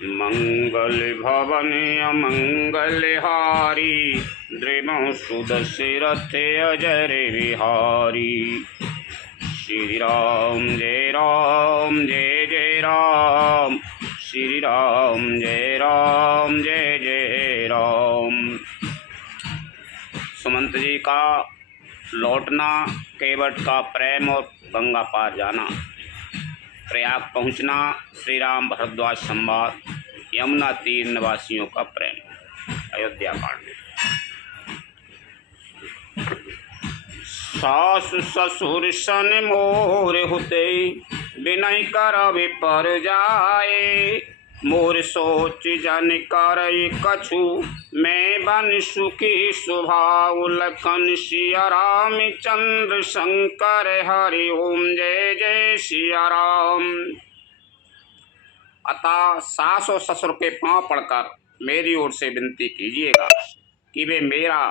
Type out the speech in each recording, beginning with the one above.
मंगल भवन अमंगल हारी, द्रिमं सुदशरथ अजर विहारी। श्री राम जय राम जय जय राम, श्री राम जय राम जय जय राम। सुमंत जी का लौटना, केवट का प्रेम और गंगा पार जाना, प्रयाग पहुंचना, श्री राम भरद्वाज संवाद, यमुना तीर निवासियों का प्रेम। अयोध्या कांड। सास ससुर सन मोर होते, बिनय कर विपर जाए। मोर सोच जन कर कछु, मैं बन सुखी स्वभाव। लखन सिया राम चंद्र शंकर, हरि ओम जय जय सिया राम। अतः सास और ससुर के पांव पड़कर मेरी ओर से विनती कीजिएगा कि वे मेरा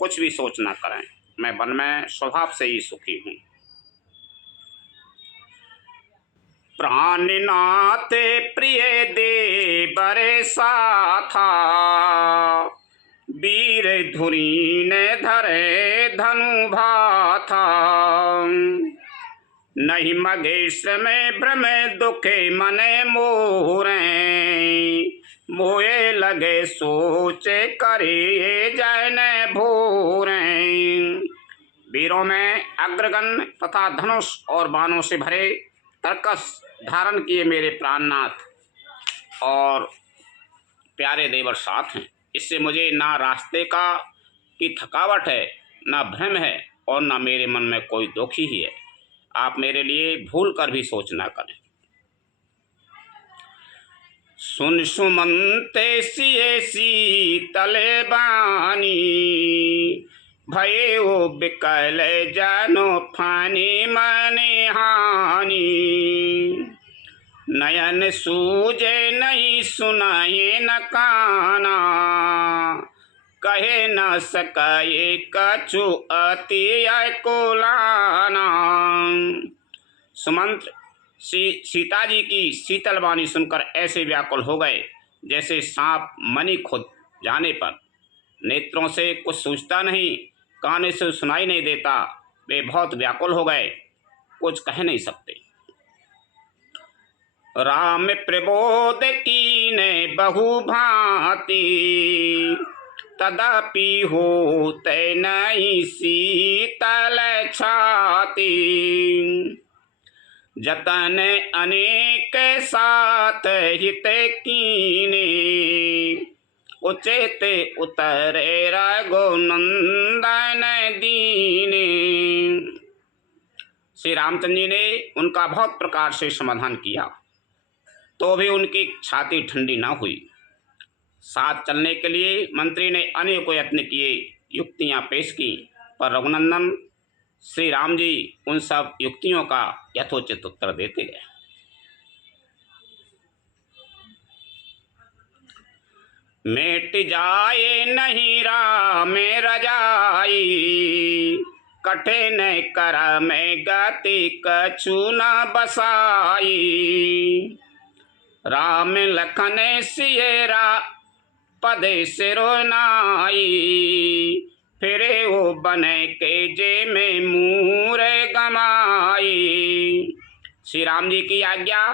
कुछ भी सोच न करें। मैं वन में स्वभाव से ही सुखी हूँ। प्राणनाथे प्रिय दे बरे साथा, वीर धुरी ने धरे धनु भाथा। नहीं मगेश में भ्रम दुखे मने मोरे, मोए लगे सोचे करे जैन भोरे। वीरों में अग्रगण तथा धनुष और बाणों से भरे तरकस धारण किए मेरे प्राणनाथ और प्यारे देवर साथ हैं। इससे मुझे ना रास्ते का की थकावट है, ना भ्रम है और ना मेरे मन में कोई दुख ही है। आप मेरे लिए भूल कर भी सोच ना करें। सुन सुमंते सिए शीतले बानी, भये वो बिकल जानो फानी मने हानि। नयन सूझे नहीं सुनाए न काना, कहे न सकाए कछु अति को लाना। सुमंत सीता जी की शीतल वाणी सुनकर ऐसे व्याकुल हो गए जैसे सांप मणि खुद जाने पर। नेत्रों से कुछ सूझता नहीं, कानों से सुनाई नहीं देता। वे बहुत व्याकुल हो गए, कुछ कह नहीं सकते। राम प्रबोध कीने बहु भांति, तदापि होते नहीं शीतल छाती। जतन अनेक साथ हित कीने, उचित उतरे रघुनंदन दीने। श्री रामचंद्र जी ने उनका बहुत प्रकार से समाधान किया तो भी उनकी छाती ठंडी ना हुई। साथ चलने के लिए मंत्री ने अनेकों यत्न किए, युक्तियां पेश की, पर रघुनंदन श्री राम जी उन सब युक्तियों का यथोचित उत्तर देते गए। मेट जाए नहीं राम रजाई, कठिन कर में गति कछु न बसाई। राम लखन सियरा पदे सिरोनाई, फिरे वो बने के जे में मूरे गमाई। श्री राम जी की आज्ञा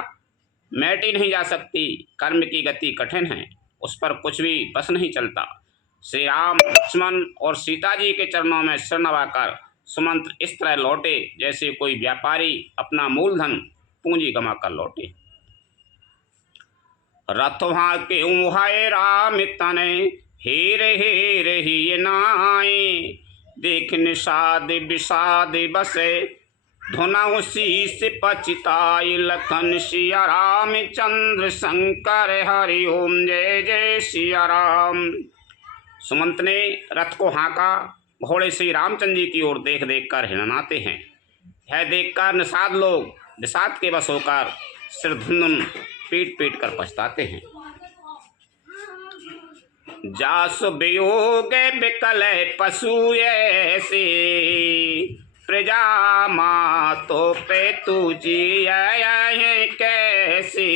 मैटी नहीं जा सकती, कर्म की गति कठिन है, उस पर कुछ भी बस नहीं चलता। श्री राम लक्ष्मण और सीता जी के चरणों में सिर नवाकर सुमंत इस तरह लौटे जैसे कोई व्यापारी अपना मूलधन पूंजी गमा कर लौटे। रथवा के उहाय राम तने, हेर हेर ही नाए। देख निषाद विषाद बसे, धुना शीस पचिताई। लखन सिया राम चंद्र शंकर, हरि ओम जय जय सिया राम। सुमंत ने रथ को हाँका। घोड़े श्री रामचंद्र जी की ओर देख देख कर हिननाते हैं। यह देखकर निषाद लोग विषाद के बस होकर सिर धुन पीट पीट कर पछताते हैं। जास वियोग बिकल पशु ऐसे, प्रजा मातो पे तुझी कैसे।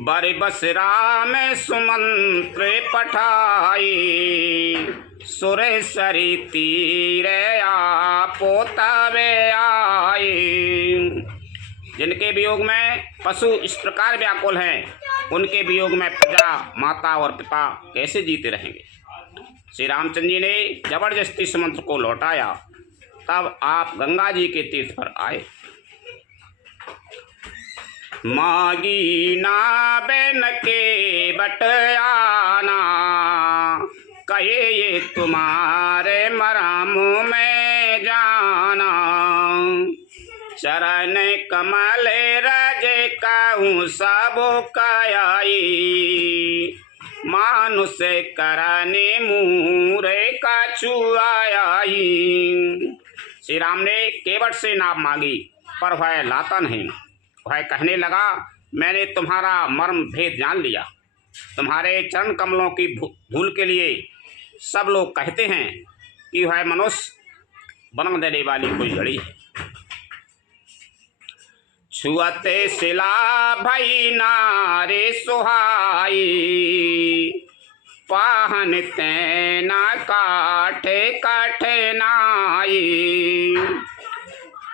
बर बस राम सुमंत्र पठाई, सुरेश्वरी तीरे पोतवे आई। जिनके वियोग में पशु इस प्रकार व्याकुल हैं, उनके वियोग में प्रजा, माता और पिता कैसे जीते रहेंगे। श्री रामचंद्र जी ने जबरदस्ती सुमंत्र को लौटाया। तब आप गंगा जी के तीर्थ पर आए। मागी ना बैन के बट आना, कहे ये तुम्हारे मरामों में जाना। चरण कमल रज कहूँ सब काई, मानुष करने मूरे का छुआई। श्री राम ने केवट से नाप मांगी, पर वह लाता नहीं। वह कहने लगा, मैंने तुम्हारा मर्म भेद जान लिया। तुम्हारे चरण कमलों की धूल के लिए सब लोग कहते हैं कि वह मनुष्य बन देने वाली कोई जड़ी है। छुअते सिला भई नारे सुहाई, पाहन तैना काठे काठे नाई।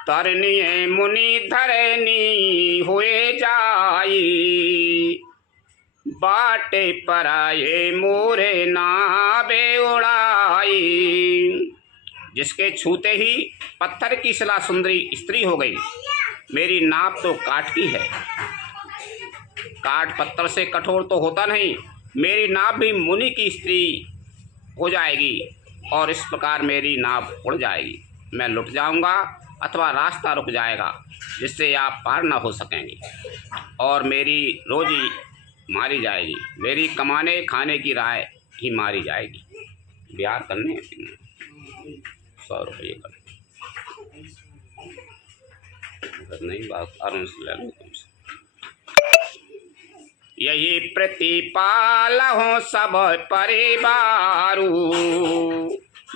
तरनिये मुनि धरनी हुए जाई, बाटे पराये मोरे नावे उड़ाई। जिसके छूते ही पत्थर की शिला सुंदरी स्त्री हो गई। मेरी नाप तो काठ की है। काठ पत्थर से कठोर तो होता नहीं। मेरी नाप भी मुनि की स्त्री हो जाएगी और इस प्रकार मेरी नाप उड़ जाएगी। मैं लुट जाऊंगा अथवा रास्ता रुक जाएगा, जिससे आप पार न हो सकेंगे और मेरी रोजी मारी जाएगी। मेरी कमाने खाने की राय ही मारी जाएगी। ब्याह करने 100 रुपये कर नहीं, बात अरुण से ले लो तुमसे। यही प्रतिपाल हो सब परिवारू,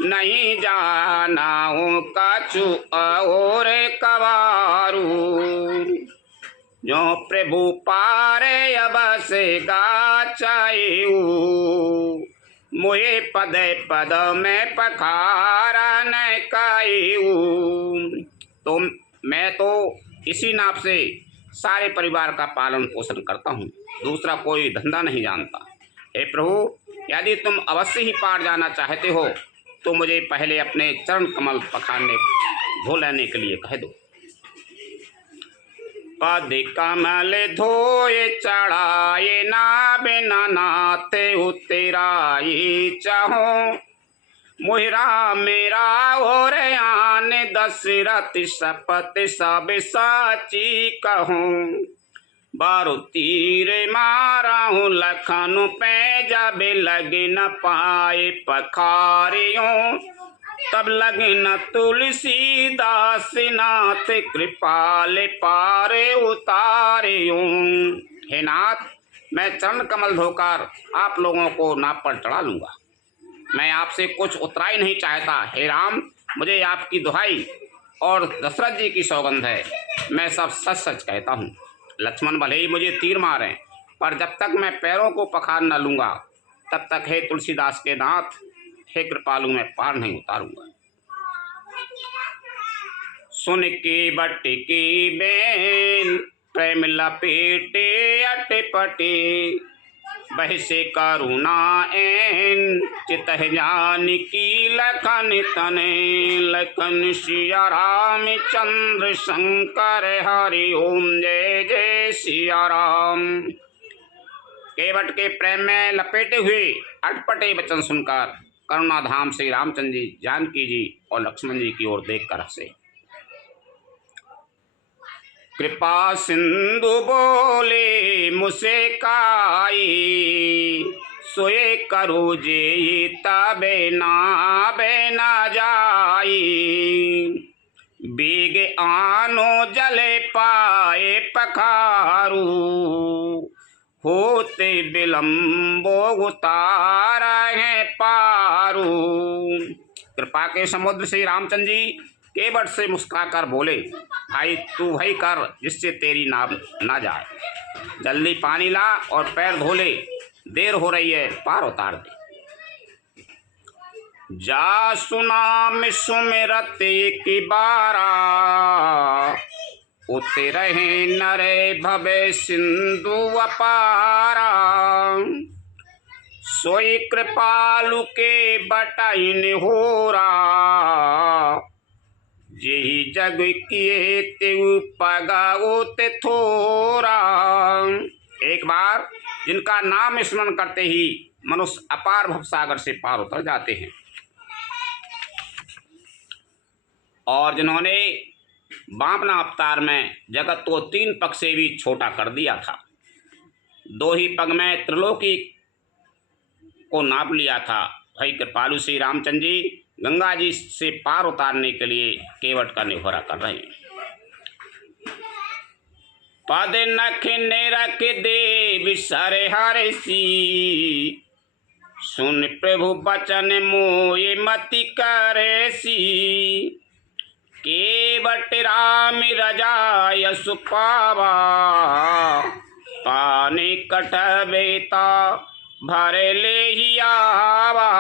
नहीं जाना हूँ कछु और कवारू। जो प्रभु पारे अब से गाचायु, मुहे पद पद में पखारा न कायु। तो मैं तो इसी नाप से सारे परिवार का पालन पोषण करता हूँ, दूसरा कोई धंधा नहीं जानता। हे प्रभु, यदि तुम अवश्य ही पार जाना चाहते हो तो मुझे पहले अपने चरण कमल पखारने धो लेने के लिए कह दो। पद कमल धोए चढ़ाए ना बिना नाते उतराई चाहो। मुहरा मेरा और आन दशरथ शपथ सब साची कहूँ। बारो तीर मारा हूँ लखन पे, जब लग न पाए पखारियों तब लग न तुलसीदास नाथ कृपाल पारे उतारियों। हे नाथ, मैं चरण कमल धोकर आप लोगों को नाप पर चढ़ा लूँगा। मैं आपसे कुछ उतराई नहीं चाहता। हे राम, मुझे आपकी दुहाई और दशरथ जी की सौगंध है, मैं सब सच सच कहता हूँ। लक्ष्मण भले ही मुझे तीर मारें, पर जब तक मैं पैरों को पखार न लूँगा तब तक हे तुलसीदास के नाथ, हे कृपालु, मैं पार नहीं उतारूँगा। सुन के बट की बेन प्रेम लपेटे अटपटे, बहसे करुणा एन चितह जान की लखन तने। लखन सिया राम चंद्र शंकर हरि ओम जय जय सिया राम। केवट के प्रेम में लपेटे हुए अटपटे वचन सुनकर करुणाधाम श्री रामचंद्र जी, जानकी जी और लक्ष्मण जी की ओर देखकर हंसे। कृपा सिंधु बोले मुझसे काई, सोए करो जे तबे ना जाई। बीग आनो जले पाए पखारू, होते विलम्बो उतार है पारू। कृपा के समुद्र श्री रामचंद्र जी केवट से मुस्कुराकर बोले, भाई तू वही कर जिससे तेरी नाव ना जाए। जल्दी पानी ला और पैर धो ले, देर हो रही है, पार उतार दे। जा सुनाम सुमिरत एक बारा, उते रहे नरे भवे सिंधु अपारा। सोई कृपालु के बटाइन होरा, यही जग किए तेऊ पगाओ ते थोरा। एक बार जिनका नाम स्मरण करते ही मनुष्य अपार भवसागर से पार उतर जाते हैं, और जिन्होंने बामना अवतार में जगत को 3 पग से भी छोटा कर दिया था, 2 ही पग में त्रिलोकी को नाप लिया था, भाई कृपालु श्री रामचंद्र जी गंगा जी से पार उतारने के लिए केवट का निहोरा कर रहे हैं। पद नख निरख देव सरे हरे सी, सुन प्रभु बचन मोये मति करे सी। केवट राम रजाय सुपावा, पानी कट बेता भरे ले ही आवा।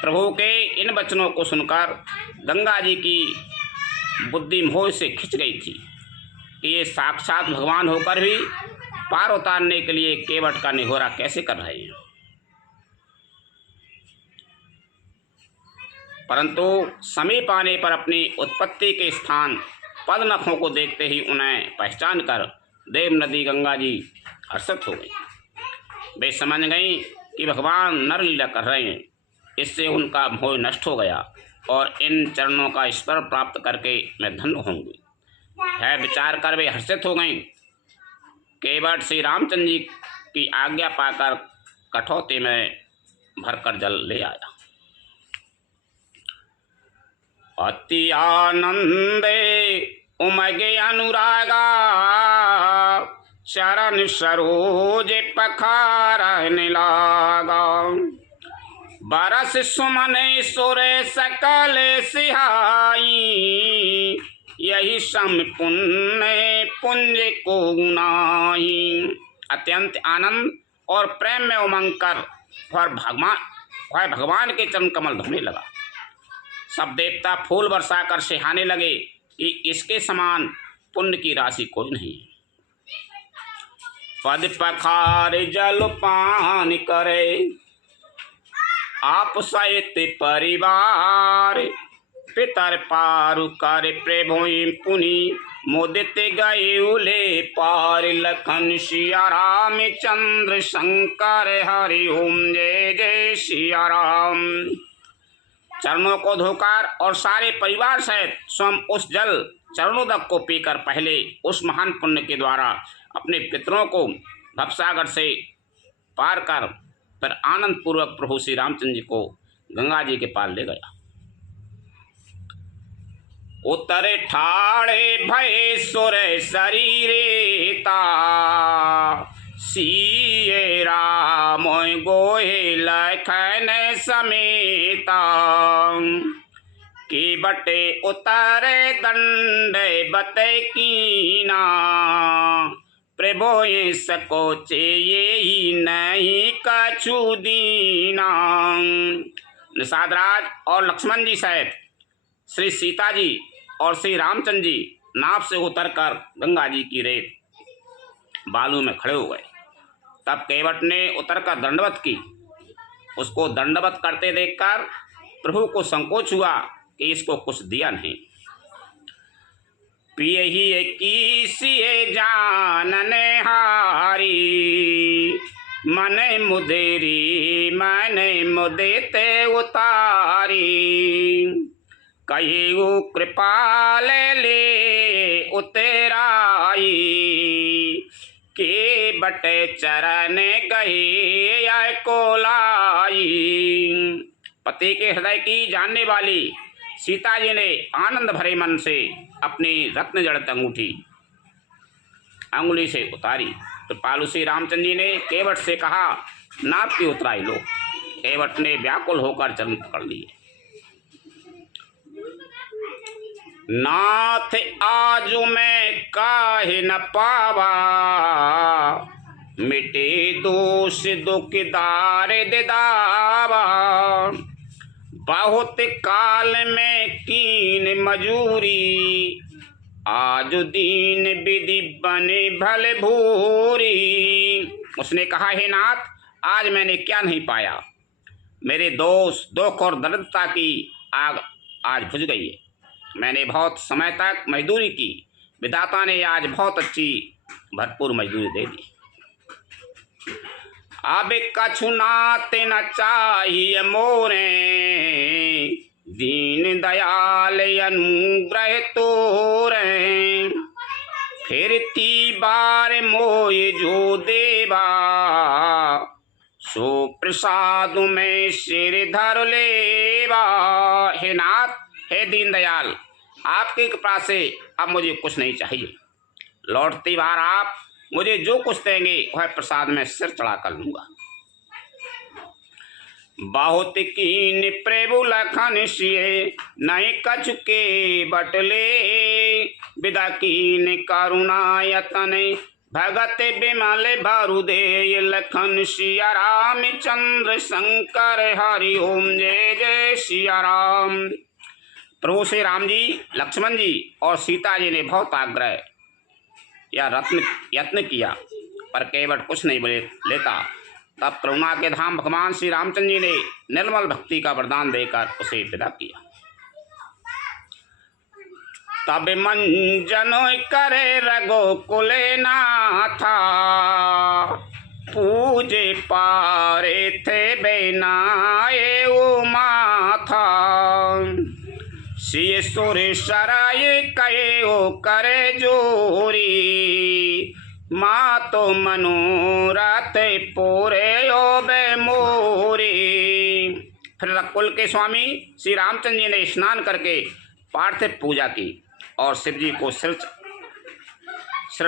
प्रभु के इन वचनों को सुनकर गंगा जी की बुद्धि मोह से खिंच गई थी कि ये साक्षात भगवान होकर भी पार उतारने के लिए केवट का निहोरा कैसे कर रहे हैं। परंतु समीप आने पर अपनी उत्पत्ति के स्थान पद नखों को देखते ही उन्हें पहचान कर देव नदी गंगा जी हर्षित हो गई। वे समझ गई कि भगवान नरलीला कर रहे हैं, इससे उनका मोह नष्ट हो गया और इन चरणों का स्पर्श प्राप्त करके मैं धन्य होंगी है विचार कर वे हर्षित हो गईं। केवट श्री रामचंद्र जी की आज्ञा पाकर कठौती में भरकर जल ले आया। अति आनंदे उमगे अनुरागा, चरण सरोज पखारने लागा। बरस सुमन सुरे सकल सिहाई, यही सम पुण्य पुंज को गुनाही। अत्यंत आनंद और प्रेम में उमंग कर भगवान के चरण कमल धोने लगा। सब देवता फूल बरसाकर सिहाने लगे कि इसके समान पुण्य की राशि कोई नहीं। पद पखार जल पान करे, आप सहित परिवार। पितर पारु कर प्रभु पुनि, मोदित गए उले पार। लखन सिया राम चंद्र शंकर हरि ओम जय जय सिया राम। चरणों को धोकर और सारे परिवार सहित स्वयं उस जल चरणोदक को पीकर पहले उस महान पुण्य के द्वारा अपने पितरों को भवसागर से पार कर फिर आनंद पूर्वक प्रभु श्री रामचंद्र जी को गंगा जी के पार ले गया। उतरे ठाड़े भय सुर शरीरे ता, सीए राम गोहे लखन समेता। की बटे उतरे दंड बते कीना, प्रभु ये सकोचे ये ही नहीं कछु दीना। निषाद राज और लक्ष्मण जी सहित श्री सीता जी और श्री रामचंद्र जी नाव से उतरकर गंगा जी की रेत बालू में खड़े हो गए। तब केवट ने उतरकर दंडवत की। उसको दंडवत करते देखकर प्रभु को संकोच हुआ कि इसको कुछ दिया नहीं। पिए ही किसिए जानने हारी, मने मुदेरी मने मुदेते उतारी। कहियो कृपाल ले उतराई, के बटे चरण गए को लाई। पति के हृदय की जानने वाली सीता जी ने आनंद भरे मन से अपनी रत्न जड़ित अंगुली से उतारी। तो पालू श्री रामचंद्र जी ने केवट से कहा, नाप की उतराई लो। केवट ने व्याकुल होकर चरण पकड़ लिए। नाथ आज मैं काहे न पावा, मिटे दोष दुखदार दिदावा। बहुत काल में कीन मजूरी, आज दीन विधि बने भले भूरी। उसने कहा, हे नाथ, आज मैंने क्या नहीं पाया, मेरे दोष दुख और दरिद्रता की आग आज बुझ गई है। मैंने बहुत समय तक मजदूरी की, विधाता ने आज बहुत अच्छी भरपूर मजदूरी दे दी। अब कछु नाते न चाहिए मोरे, दीन दयाल अनुग्रह तोरे। फिर ती बार मोय जो देवा, सो प्रसाद में सिर धर लेवा। हे नाथ, हे दीनदयाल, आपकी कृपा से अब मुझे कुछ नहीं चाहिए। लौटती बार आप मुझे जो कुछ देंगे वह प्रसाद में सिर चढ़ा कर लूंगा। बहुत कीन प्रभु लखन सिए, नहीं कछु के बटले। विदा कीन करुणा यतन, भगत बिमल भरु दे। लखन सिया रामचंद्र शंकर हरि ओम, जय जय सिया राम। प्रभु श्री राम जी, लक्ष्मण जी और सीता जी ने बहुत आग्रह या यत्न किया, पर केवट कुछ नहीं बोले लेता। तब करुणा के धाम भगवान श्री रामचंद्र जी ने निर्मल भक्ति का वरदान देकर उसे विदा किया। तब मंजन करे रघुकुल नाथा, पूजे पारे थे बेनाए ओ माथा। सिय सुर सराय कहे ओ करे जोरी, माँ तो मनोरथ पूरे ओ बे मोरी। फिर रघुकुल के स्वामी श्री रामचंद्र जी ने स्नान करके पार्थिव पूजा की और शिव जी को सिर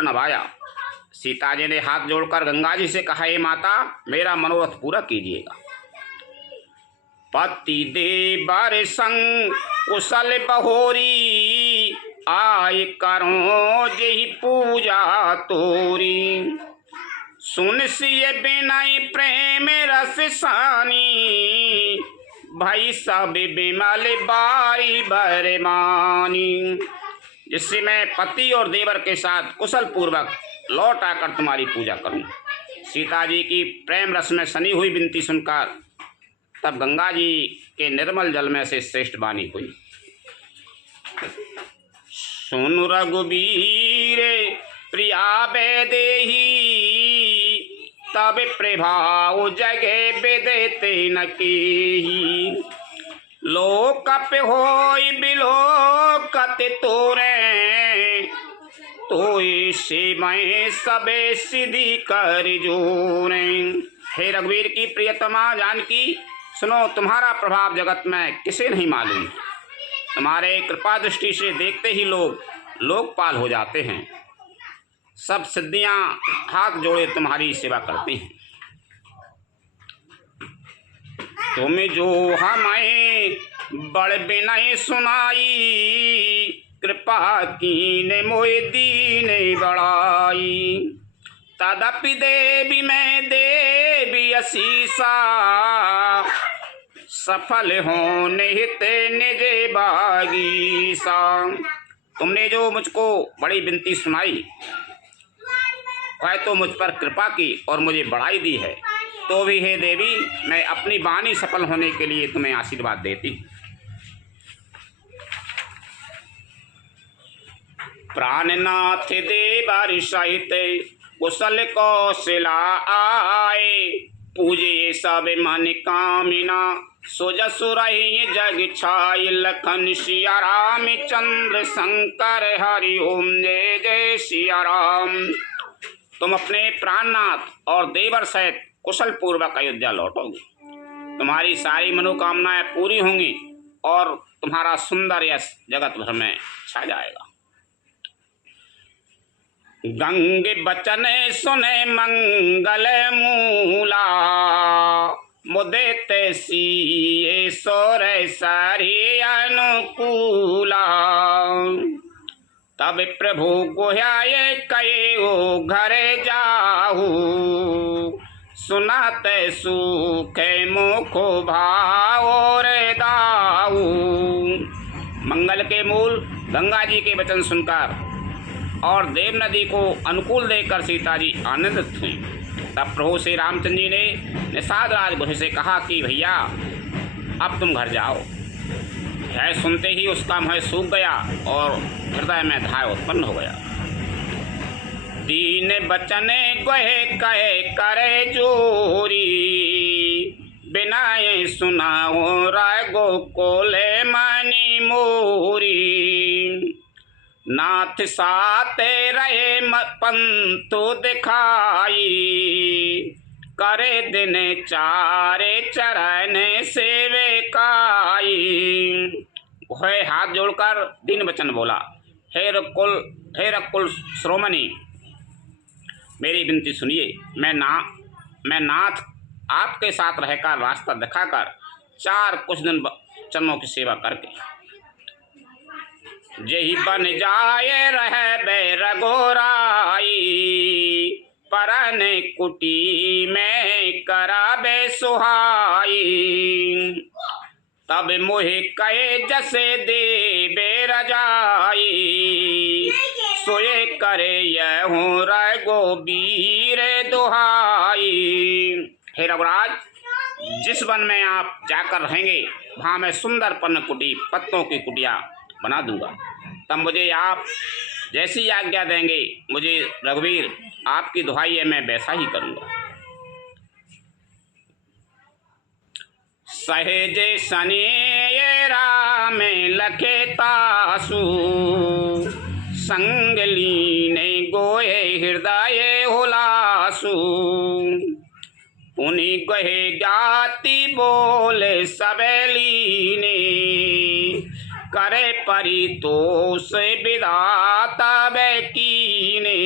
नवाया। सीता जी ने हाथ जोड़कर गंगा जी से कहा, हे माता, मेरा मनोरथ पूरा कीजिएगा। पति देवर संग कुशल बहोरी, आय करो जही पूजा तोरी। सुन सिय बिनय प्रेम रस सानी, भाई सब बिमल बारी बरमानी। जिससे मैं पति और देवर के साथ कुशल पूर्वक लौट आकर तुम्हारी पूजा करूं। सीता जी की प्रेम रस में सनी हुई विनती सुनकर तब गंगा जी के निर्मल जल में से श्रेष्ठ वाणी हुई। सुन रघुबीर प्रिया बेदेही, तब प्रभाव जगे बेदेते न केही। लोकप होय बिलोकत तोरे, तोय से मैं सबे सिद्धि कर जोरे। हे रघुवीर की प्रियतमा जानकी, सुनो, तुम्हारा प्रभाव जगत में किसे नहीं मालूम। तुम्हारे कृपा दृष्टि से देखते ही लोग लोकपाल हो जाते हैं। सब सिद्धियां हाथ जोड़े तुम्हारी सेवा करती हैं। तुम जो हमें बड़ बिनय सुनाई, कृपा कीने मोय दीन बड़ाई। तदपि देवी मैं देवी असीसा, सफल होने हित निज बागीसा। तुमने जो मुझको बड़ी विनती सुनाई, वह तो मुझ पर कृपा की और मुझे बढ़ाई दी है, तो भी हे देवी, मैं अपनी वाणी सफल होने के लिए तुम्हें आशीर्वाद देती। प्राणनाथ देवर सहित कुशल कौशला आए, पूजे सब मन कामिना, सुजसु रही जग छाई। लखन सिया रामचंद्र शंकर हरि ओम, जय जय सिया राम। तुम अपने प्राणनाथ और देवर सहित कुशल पूर्वक अयोध्या लौटोगे। तुम्हारी सारी मनोकामनाएं पूरी होंगी और तुम्हारा सुंदर यश जगत भर में छा जाएगा। गंगे बचन सुने मंगल मूला, मुदे तैसी सोर सारी अनुकूला। तब प्रभु गुह्याए कये ओ घर जाहू, सुनत सुख मुख भाव रे दाऊ। मंगल के मूल गंगा जी के वचन सुनकर और देव नदी को अनुकूल देखकर सीता जी आनंदित हुई। तब प्रभु श्री रामचंद्र जी ने निषाद राजगुह से कहा कि भैया अब तुम घर जाओ। यह सुनते ही उसका मुँह सूख गया और हृदय में धाय उत्पन्न हो गया। दीन बचन गुहे कहे करे जोरी, बिनाए सुनाओ राय गोकुले मनी मोरी। नाथ साते रहे पंतु दिखाई, करे दिन चारे चरण सेवकाई। वह हाथ जोड़कर दीन वचन बोला, हे रकुल श्रोमणी, मेरी विनती सुनिए। मैं नाथ आपके साथ रहकर रास्ता दिखाकर कुछ दिन चरणों की सेवा करके यही बन जाए रह बे रघोराई, परन कुटी में कराबे सुहाई। तब मोहे कहे जसे देबे रजाई, सोए करे यहूँ रघुबीर दुहाई। हे रघुराज, जिस वन में आप जाकर रहेंगे वहाँ मैं सुंदर पन्न कुटी पत्तों की कुटिया बना दूंगा। तब मुझे आप जैसी आज्ञा देंगे, मुझे रघुवीर आपकी दुहाई है, मैं वैसा ही करूँगा। सहेजे सने ये राम लखे तासु, संग लीने गोये हृदय हुलासु। उन्हीं गहे ज्ञाति बोले सबलीने, करे परितोष विधाता बैकीने।